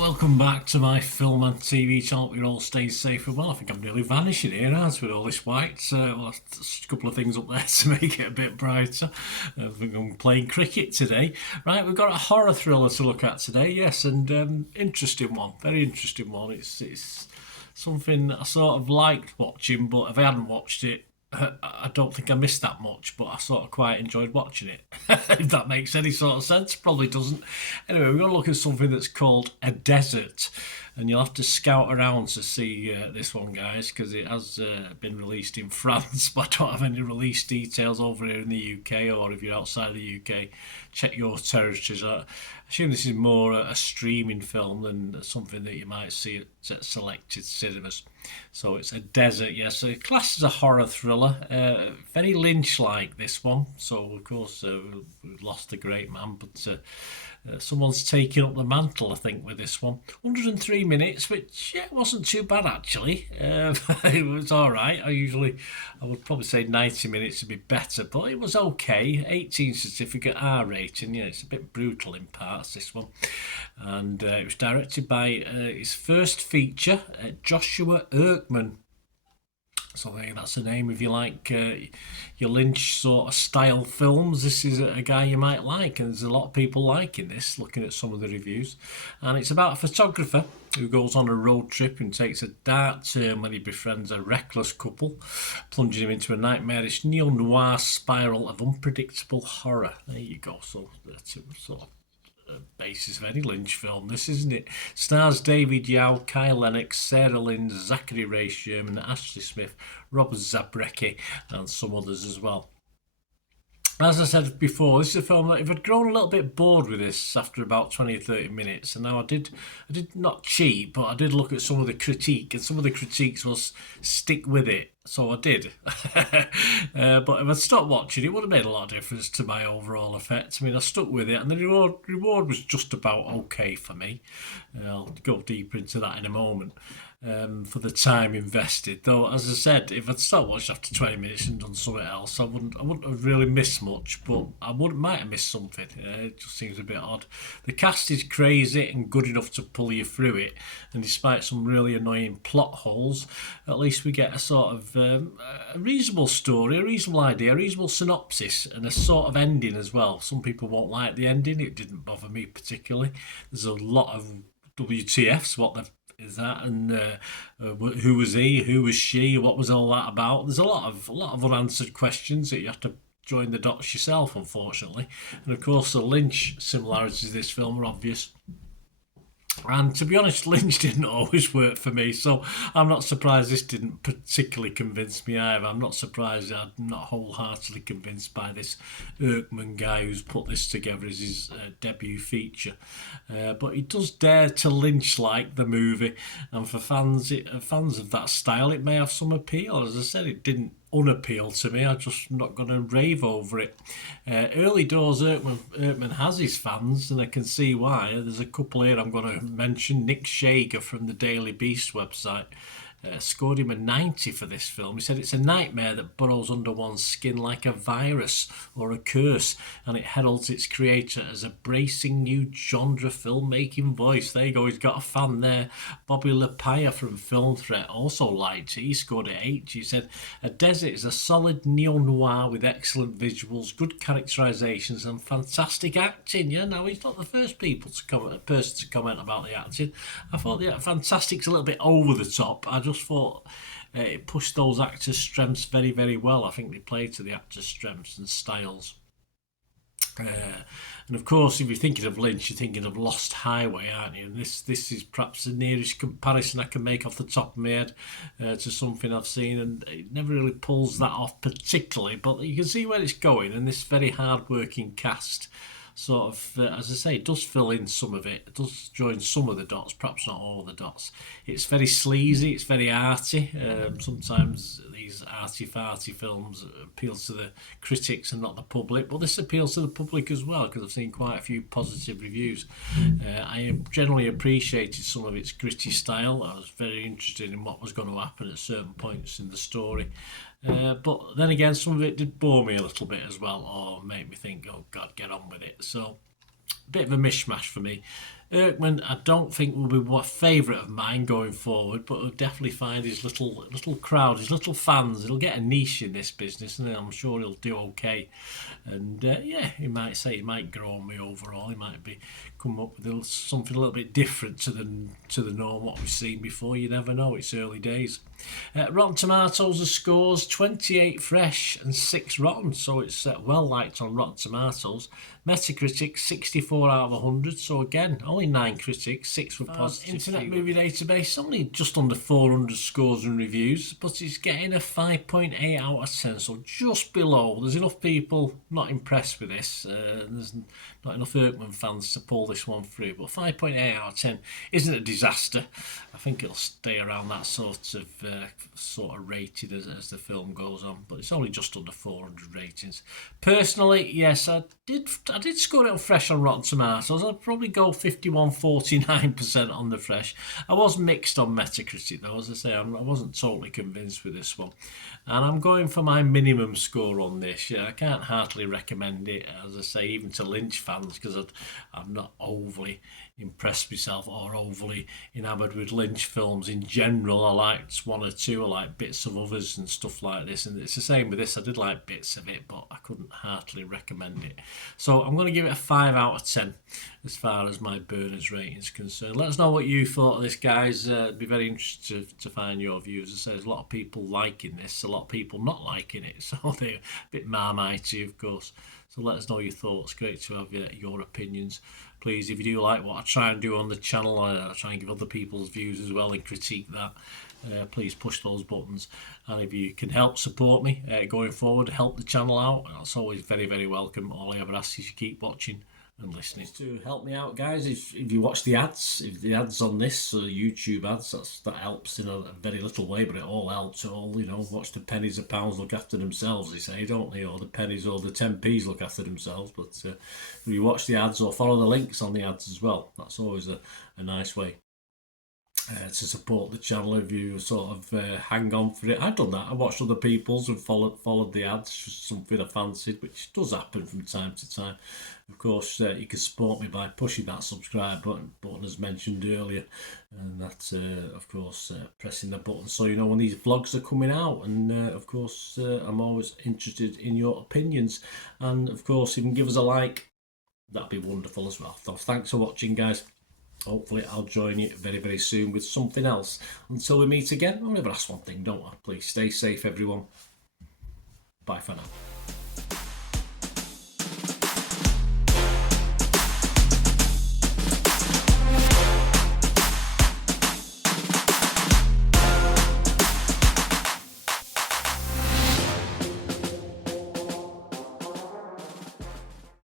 welcome back to my film and TV channel. We're all staying safe and well. I think I'm nearly vanishing here, aren't I, with all this white. Well, just a couple of things up there to make it a bit brighter. I think I'm playing cricket today. Right, we've got a horror thriller to look at today, yes, and interesting one, very interesting one. It's something I sort of liked watching, but if I hadn't watched it, I don't think I missed that much, but I sort of quite enjoyed watching it. If that makes any sort of sense, probably doesn't. Anyway, we're going to look at something that's called A Desert, and you'll have to scout around to see this one, guys, because it has been released in France, but I don't have any release details over here in the UK, or if you're outside the UK, check your territories. I assume this is more a streaming film than something that you might see at selected cinemas. So it's A Desert, yes. So classed as a horror thriller, very Lynch-like, this one. So of course we've lost a great man, but someone's taking up the mantle, I think, with this one. 103 minutes, which wasn't too bad actually. It was all right. I would probably say 90 minutes would be better, but it was okay. 18 certificate, R rating. Yeah, it's a bit brutal in parts, this one. And it was directed by his first feature, Joshua Erkman. So I think that's the name if you like your Lynch sort of style films. This is a guy you might like, and there's a lot of people liking this, looking at some of the reviews. And it's about a photographer who goes on a road trip and takes a dark turn when he befriends a reckless couple, plunging him into a nightmarish neo-noir spiral of unpredictable horror. There you go. So that's sort of basis of any Lynch film, this, isn't it? Stars David Yao, Kyle Lennox, Sarah Lynn, Zachary Ray Sherman, Ashley Smith, Robert Zabrecki, and some others as well. As I said before, this is a film that if I'd grown a little bit bored with this after about 20 or 30 minutes, and now I did not cheat, but I did look at some of the critique, and some of the critiques was stick with it, so I did. But if I'd stopped watching, it would have made a lot of difference to my overall effect. I mean, I stuck with it, and the reward was just about okay for me. I'll go deeper into that in a moment. For the time invested, though, as I said, if I'd stopped watching after 20 minutes and done something else, I wouldn't have really missed much, but might have missed something. It just seems a bit odd. The cast is crazy and good enough to pull you through it, and despite some really annoying plot holes, at least we get a sort of a reasonable story, a reasonable idea, a reasonable synopsis, and a sort of ending as well. Some people won't like the ending. It didn't bother me particularly. There's a lot of WTFs, is that, and who was he, who was she, what was all that about? There's a lot of unanswered questions that you have to join the dots yourself, unfortunately. And of course the Lynch similarities of this film are obvious. And to be honest, Lynch didn't always work for me, so I'm not surprised this didn't particularly convince me either. I'm not surprised I'm not wholeheartedly convinced by this Erkman guy who's put this together as his debut feature. But he does dare to Lynch-like the movie, and for fans of that style, it may have some appeal. As I said, it didn't unappeal to me. I'm just not going to rave over it. Early doors, Erkman has his fans, and I can see why. There's a couple here I'm going to mention. Nick Shager from the Daily Beast website scored him a 90 for this film. He said it's a nightmare that burrows under one's skin like a virus or a curse, and it heralds its creator as a bracing new genre filmmaking voice. There you go, he's got a fan there. Bobby Lapaya from Film Threat also liked it. He scored it 8. He said, A Desert is a solid neo-noir with excellent visuals, good characterizations, and fantastic acting. Yeah, now he's not the first person to comment about the acting. I thought the fantastic's a little bit over the top. I just thought it pushed those actors' strengths very, very well. I think they played to the actors' strengths and styles. And of course, if you're thinking of Lynch, you're thinking of Lost Highway, aren't you? And this is perhaps the nearest comparison I can make off the top of my head to something I've seen, and it never really pulls that off particularly, but you can see where it's going, and this very hard-working cast sort of, as I say, it does fill in some of it. It does join some of the dots, perhaps not all the dots. It's very sleazy, it's very arty. Sometimes these arty-farty films appeal to the critics and not the public, but this appeals to the public as well, because I've seen quite a few positive reviews. I generally appreciated some of its gritty style. I was very interested in what was going to happen at certain points in the story. But then again, some of it did bore me a little bit as well, or make me think, oh God, get on with it. So, a bit of a mishmash for me. Erkman, I don't think will be a favourite of mine going forward, but he'll definitely find his little crowd, his little fans. He'll get a niche in this business, and I'm sure he'll do okay. And yeah, he might grow on me overall. He might be come up with something a little bit different to the norm what we've seen before. You never know. It's early days. Rotten Tomatoes, the scores 28 fresh and 6 rotten, so it's well liked on Rotten Tomatoes. Metacritic 64 out of 100, so again only 9 critics, 6 were positive. Internet Movie Database only just under 400 scores and reviews, but it's getting a 5.8 out of 10, so just below. There's enough people not impressed with this. There's not enough Erkman fans to pull this one through, but 5.8 out of 10 isn't a disaster. I think it'll stay around that sort of rated as the film goes on, but it's only just under 400 ratings. Personally, yes, I did score it on fresh on Rotten Tomatoes. I'd probably go 51-49% on the fresh. I was mixed on Metacritic though, as I say, I wasn't totally convinced with this one. And I'm going for my minimum score on this. Yeah, I can't heartily recommend it, as I say, even to Lynch fans, because I'm not overly impressed myself or overly enamoured with Lynch films in general. I liked one or two, I like bits of others and stuff like this, and it's the same with this. I did like bits of it, but I couldn't heartily recommend it. So I'm going to give it a 5 out of 10 as far as my Burners rating is concerned. Let us know what you thought of this, guys. It'd be very interesting to find your views. As I say, there's a lot of people liking this, a lot of people not liking it, so they're a bit marmitey, of course. So let us know your thoughts. Great to have your opinions. Please, if you do like what I try and do on the channel, I try and give other people's views as well and critique that. Please push those buttons. And if you can help support me going forward, help the channel out, that's always very, very welcome. All I ever ask is you keep watching and listening. To help me out, guys, if you watch the ads, if the ads on this YouTube ads, that helps in a very little way, but it all helps. All, watch the pennies and pounds look after themselves, they say, don't they? Or the pennies or the 10p's look after themselves. But if you watch the ads or follow the links on the ads as well, that's always a nice way to support the channel. If you sort of hang on for it, I've done that. I watched other people's and followed the ads, just something I fancied, which does happen from time to time. Of course, you can support me by pushing that subscribe button as mentioned earlier, and that of course pressing the button so you know when these vlogs are coming out. And of course I'm always interested in your opinions, and of course if you can give us a like, that'd be wonderful as well. So thanks for watching, guys. Hopefully I'll join you very, very soon with something else. Until we meet again, I'll never ask one thing, don't I? Please stay safe, everyone. Bye for now.